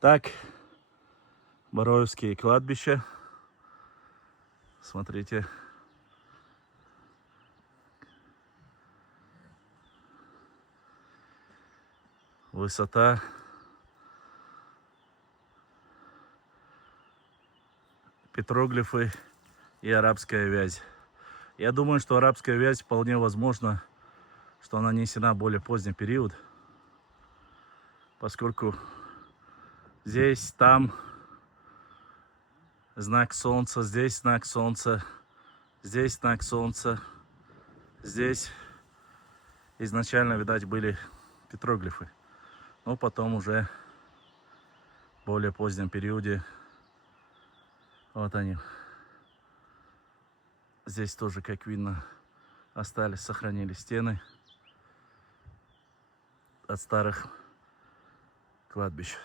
Так, Бароевские кладбища. Смотрите. Высота. Петроглифы и арабская вязь. Я думаю, что арабская вязь вполне возможно, что она нанесена в более поздний период, поскольку здесь, там знак солнца, здесь знак солнца, здесь знак солнца, здесь изначально, видать, были петроглифы. Но потом уже в более позднем периоде, вот они. Здесь тоже, как видно, остались, сохранили стены от старых кладбищ.